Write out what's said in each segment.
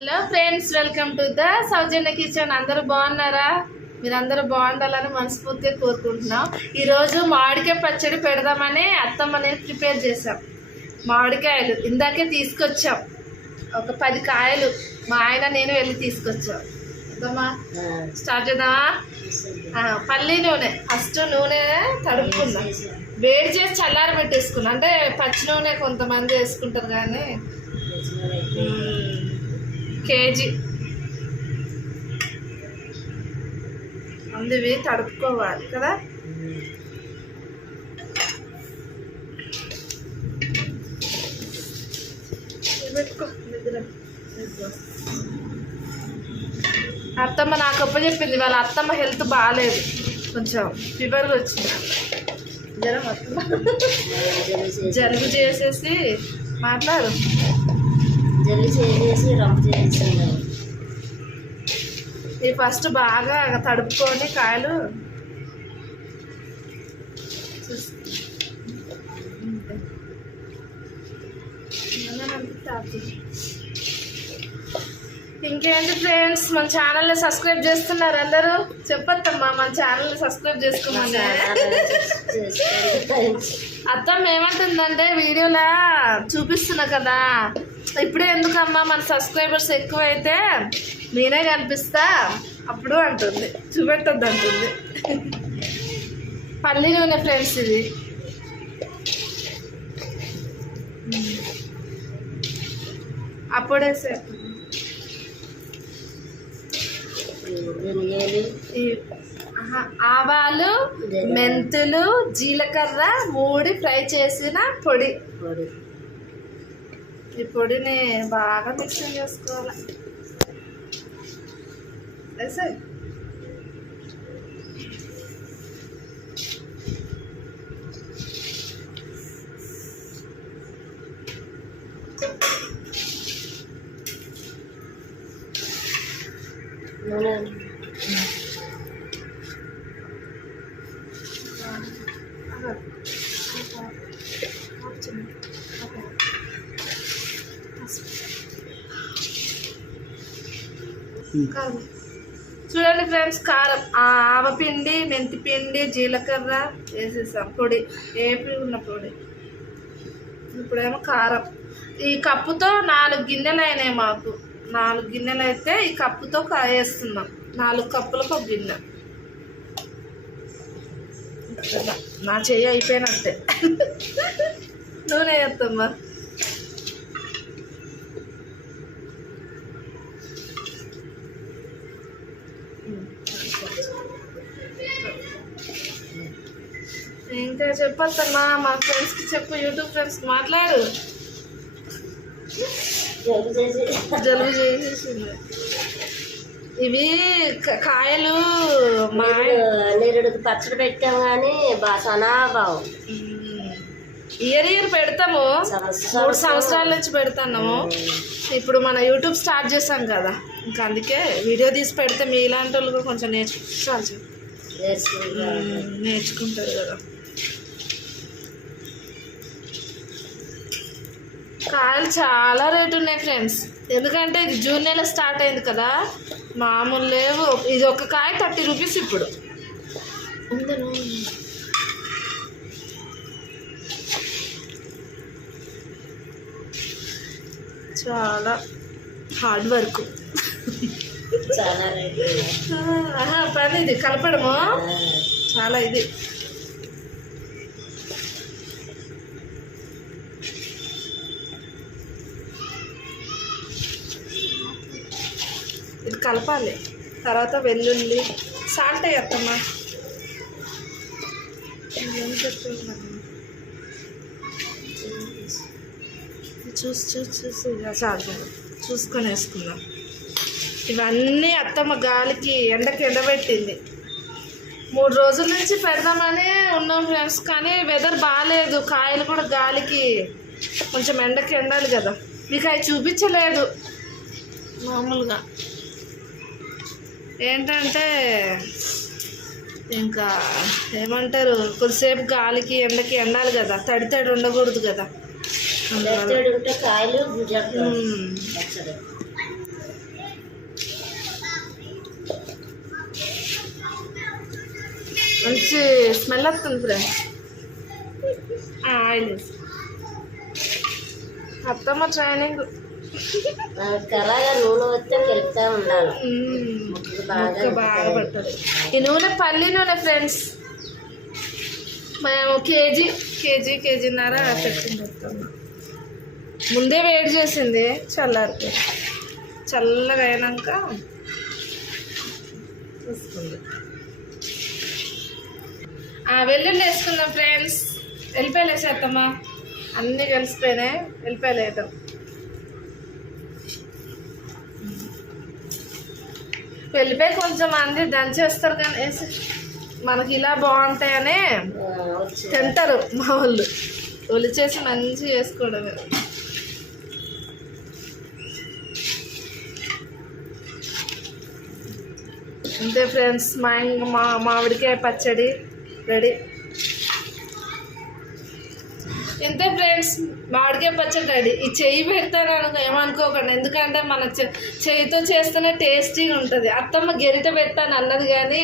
Hello friends welcome to the Soujanya kitchen. అందరూ బాగున్నారా? మీరందరూ బాగుండాలని మనస్ఫూర్తిగా కోరుకుంటున్నాం. ఈరోజు మామిడికాయ పచ్చడి పెడదామని అత్తమ్మ నేను ప్రిపేర్ చేసాం మామిడికాయలు ఇందాకే తీసుకొచ్చాం. ఒక పది కాయలు మా ఆయన నేను వెళ్ళి తీసుకొచ్చాం. అత్తమ్మా స్టార్ట్ చేద్దామా? పల్లి నూనె. ఫస్ట్ నూనె తడుపుకుందాం. వేడి చేసి చల్లారి పెట్టేసుకున్నాం అంటే పచ్చి నూనె కొంతమంది వేసుకుంటారు కానీ. కేజీ. అందువి తడుపుకోవాలి కదా. పెట్టుకో. అత్తమ్మ నాకు అప్ప చెప్పింది వాళ్ళ అత్తమ్మ హెల్త్ బాగాలేదు కొంచెం ఫీవర్ వచ్చింది. జ్వరం? జలుబు చేసేసి మాట్లాడు. జల్లి చేసేసి రవ్వ చేసి ఇవి ఫస్ట్ బాగా తడుపుకొని కాయలు చూస్- ఇంకేంటి ఫ్రెండ్స్ మన ఛానల్ని సబ్స్క్రైబ్ చేస్తున్నారు అందరూ? చెప్పొద్దమ్మా మన ఛానల్ని సబ్స్క్రైబ్ చేసుకోమని అత్తమ్మ ఏమంటుందంటే వీడియోలా చూపిస్తున్నా కదా. ఇప్పుడే ఎందుకమ్మా మన సబ్స్క్రైబర్స్ ఎక్కువైతే నేనే కనిపిస్తా? అప్పుడు అంటుంది. చూపెట్టద్దు అంటుంది పల్లి నూనె ఫ్రెండ్స్ ఇది. ఆహా, ఆవాలు మెంతులు జీలకర్ర మూడి ఫ్రై చేసిన పొడి. పొడి. ఈ పొడిని బాగా మిక్సింగ్ చేసుకోవాలి వేసేయ్. నూనె అదే. చూడండి ఫ్రెండ్స్ కారం ఆవపిండి మెంతిపిండి జీలకర్ర వేసేసాం. పొడి ఏపి ఉన్న పొడి. ఇప్పుడేమో కారం. ఈ కప్పుతో నాలుగు గిన్నెలు అయినాయి మాకు. నాలుగు గిన్నెలు అయితే ఈ కప్పుతో కా- వేస్తున్నాం. నాలుగు కప్పులకు ఒక గిన్నె. నా చెయ్యి అయిపోయినట్టే. నూనె వేస్తామ్మా చెప్పొద్దమ్మా మా ఫ్రెండ్స్కి చెప్పు యూట్యూబ్ ఫ్రెండ్స్కి మాట్లాడు. జలుబు చేసేసింది. ఇవి కాయలు మా నేరుడికి పచ్చడి పెట్టాం కానీ బాసనా బావు. ఇయర్ ఇయర్ పెడతాము. మూడు సంవత్సరాల నుంచి పెడుతున్నాము. ఇప్పుడు మన యూట్యూబ్ స్టార్ట్ చేసాం కదా. ఇంకా అందుకే వీడియో తీసి పెడితే మీ ఇలాంటి వాళ్ళు కూడా కొంచెం నేర్చుకోవాలి. నేర్చుకుంటారు కదా. కాయలు చాలా రేటు ఉన్నాయి ఫ్రెండ్స్. ఎందుకంటే ఇది జూన్ నెల స్టార్ట్ అయింది కదా మామూలు లేవు. ఇది ఒక కాయ థర్టీ రూపీస్ ఇప్పుడు. చాలా హార్డ్ వర్క్. చాలా పని ఇది కలపడము. చాలా ఇది. కలపాలి. తర్వాత వెల్లుల్లి సాల్ట్ వేస్తామా చూసి చూసి చూసి చాలు చూసుకొని వేసుకుందాం. ఇవన్నీ అత్తమ్మ గాలికి ఎండకి ఎండబెట్టింది. మూడు రోజుల నుంచి పెడదామని ఉన్నాం ఫ్రెండ్స్ కానీ వెదర్ బాగాలేదు కాయలు కూడా గాలికి కొంచెం ఎండకి ఎండాలి కదా. మీకు అవి చూపించలేదు. మామూలుగా. ఏంటంటే ఇంకా ఏమంటారు కొద్దిసేపు గాలికి ఎండకి ఎండాలి కదా తడి తడి ఉండకూడదు కదా. మంచి స్మెల్ వస్తుంది ఫ్రెండ్స్. ఆయిల్ అత్తమ్మ ట్రైనింగ్ కర్రగా నూనె కలుపుతూ ఉండాలి. బాగా బాగా ఈ నూనె పల్లి నూనె ఫ్రెండ్స్. మేము కేజీ కేజీ కేజీన్నర పెట్టింది ముందే వేడి చేసింది చల్లారిపోయి చల్లగా అయినాక తీసుకుంది. ఆ, వెల్లుల్లి వేసుకుందాం ఫ్రెండ్స్. వెళ్ళిపోయలు వేసేస్తామా అన్నీ కలిసిపోయినాయి వెళ్ళిపోయలు వెళ్ళిపోయి కొంచెం మంది దంచేస్తారు కానీ మనకి ఇలా బాగుంటాయని తింటారు మా వాళ్ళు. ఒలిచేసి మంచిగా వేసుకోవడమే అంతే ఫ్రెండ్స్ మా మా మామిడికాయ పచ్చడి రెడీ. ఇంతే ఫ్రెండ్స్ మామిడికాయ పచ్చడి రెడీ ఈ చెయ్యి పెడతాను అనుకో ఏమనుకోకండి. ఎందుకంటే మన చెయ్యితో చేస్తేనే టేస్టీగా ఉంటుంది. అత్తమ్మ గెరిట పెట్టాను అన్నది కానీ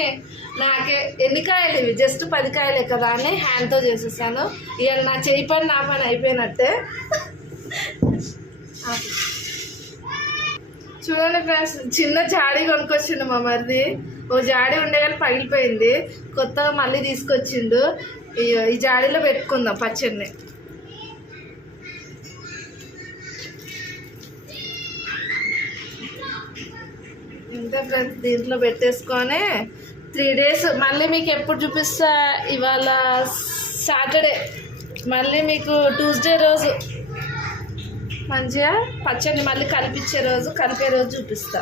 నాకే ఎన్ని కాయలు ఇవి? జస్ట్ పది కాయలే కదా అని హ్యాండ్తో చేసేసాను. ఇక నా చెయ్యి పని నా పని అయిపోయినట్టే. చూడండి ఫ్రెండ్స్ చిన్న జాడీ కొనుక్కొచ్చిండు మా మరిది. ఓ జాడీ ఉండే కానీ పగిలిపోయింది. కొత్తగా మళ్ళీ తీసుకొచ్చిండు. ఈ జాడీలో పెట్టుకుందాం పచ్చడిని. ఇంకా ఫ్రెండ్స్ దీంట్లో పెట్టేసుకొని త్రీ డేస్ మళ్ళీ మీకు ఎప్పుడు చూపిస్తా ఇవాళ సాటర్డే. మళ్ళీ మీకు ట్యూస్డే రోజు. మంచిగా పచ్చడిని మళ్ళీ కలిపించే రోజు కలిపే రోజు చూపిస్తా.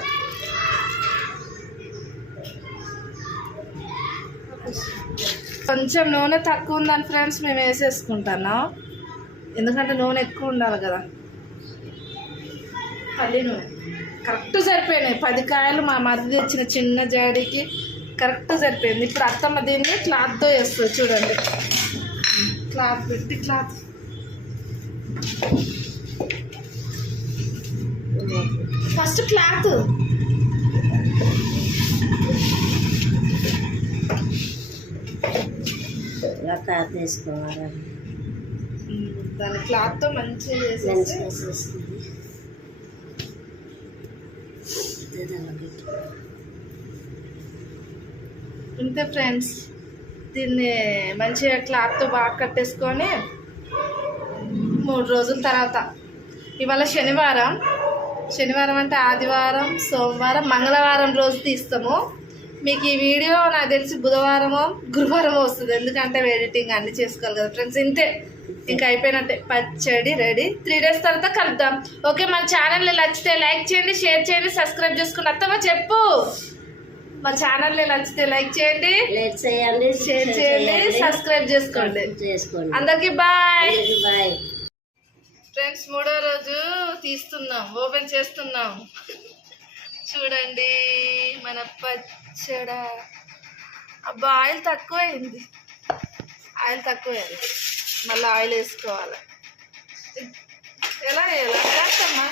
కొంచెం నూనె తక్కువ ఉందని ఫ్రెండ్స్ మేము వేసేసుకుంటాను. ఎందుకంటే నూనె ఎక్కువ ఉండాలి కదా. పల్లి నూనె. కరెక్ట్ సరిపోయినాయి. పది కాయలు మా మరిది తెచ్చిన చిన్న జాడీకి కరెక్ట్ సరిపోయింది. ఇప్పుడు అత్తమ్మ దీన్ని క్లాత్తో వేస్తుంది చూడండి. క్లాత్ పెట్టి క్లాత్. First cloth. ఇలా తయారు చేసుకోవాలి దాని క్లాత్తో మంచిగా చేసేసి ఉంటే ఫ్రెండ్స్ దీన్ని మంచిగా క్లాత్తో బాగా కట్టేసుకొని మూడు రోజుల తర్వాత ఇవాళ శనివారం. శనివారం అంటే ఆదివారం సోమవారం మంగళవారం రోజు తీస్తాము. మీకు ఈ వీడియో నాకు తెలిసి బుధవారమో గురువారమో వస్తుంది. ఎందుకంటే ఎడిటింగ్ అన్నీ చేసుకోవాలి కదా ఫ్రెండ్స్ ఇంతే. ఇంకా అయిపోయినట్టే. పచ్చడి రెడీ. త్రీ డేస్ తర్వాత కలుద్దాం. ఓకే మన ఛానల్ని నచ్చితే లైక్ చేయండి షేర్ చేయండి సబ్స్క్రైబ్ చేసుకోండి అత్తమ్మ చెప్పు. మా ఛానల్ని నచ్చితే లైక్ చేయండి లైక్ చేయండి షేర్ చేయండి సబ్స్క్రైబ్ చేసుకోండి. చేసుకోండి. అందరికి బాయ్. బాయ్. ఫ్రెండ్స్ మూడో రోజు తీస్తున్నాం ఓపెన్ చేస్తున్నాం. చూడండి మన పచ్చడ. అబ్బా ఆయిల్ తక్కువైంది. ఆయిల్ తక్కువైంది. మళ్ళీ ఆయిల్ వేసుకోవాలి. ఎలా చేస్తామా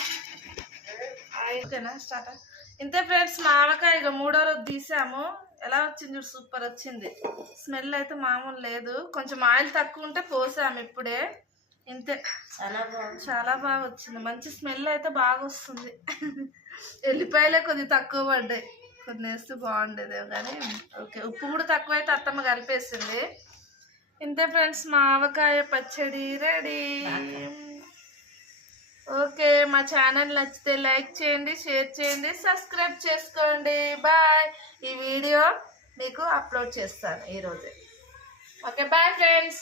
ఆయిల్కేనా స్టార్ట్ ఇంతే ఫ్రెండ్స్ మామిడికాయ ఇక మూడో రోజు తీసాము. ఎలా వచ్చింది చూడు సూపర్ వచ్చింది. స్మెల్ అయితే మామూలు లేదు. కొంచెం ఆయిల్ తక్కువ ఉంటే పోసాము ఇప్పుడే. ఇంతే. చాలా బాగుంది. చాలా బాగా వచ్చింది. మంచి స్మెల్ అయితే బాగా వస్తుంది. ఎల్లిపాయలే కొద్దిగా తక్కువ పడ్డాయి. కొన్ని వేస్తే బాగుండేది కానీ ఓకే. ఉప్పు కూడా తక్కువ అయితే అత్తమ్మ కలిపేసింది. ఇంతే ఫ్రెండ్స్ మా ఆవకాయ పచ్చడి రెడీ. ఓకే మా ఛానల్ నచ్చితే లైక్ చేయండి షేర్ చేయండి సబ్స్క్రైబ్ చేసుకోండి. బాయ్. ఈ వీడియో మీకు అప్లోడ్ చేస్తాను ఈరోజే. Okay bye friends.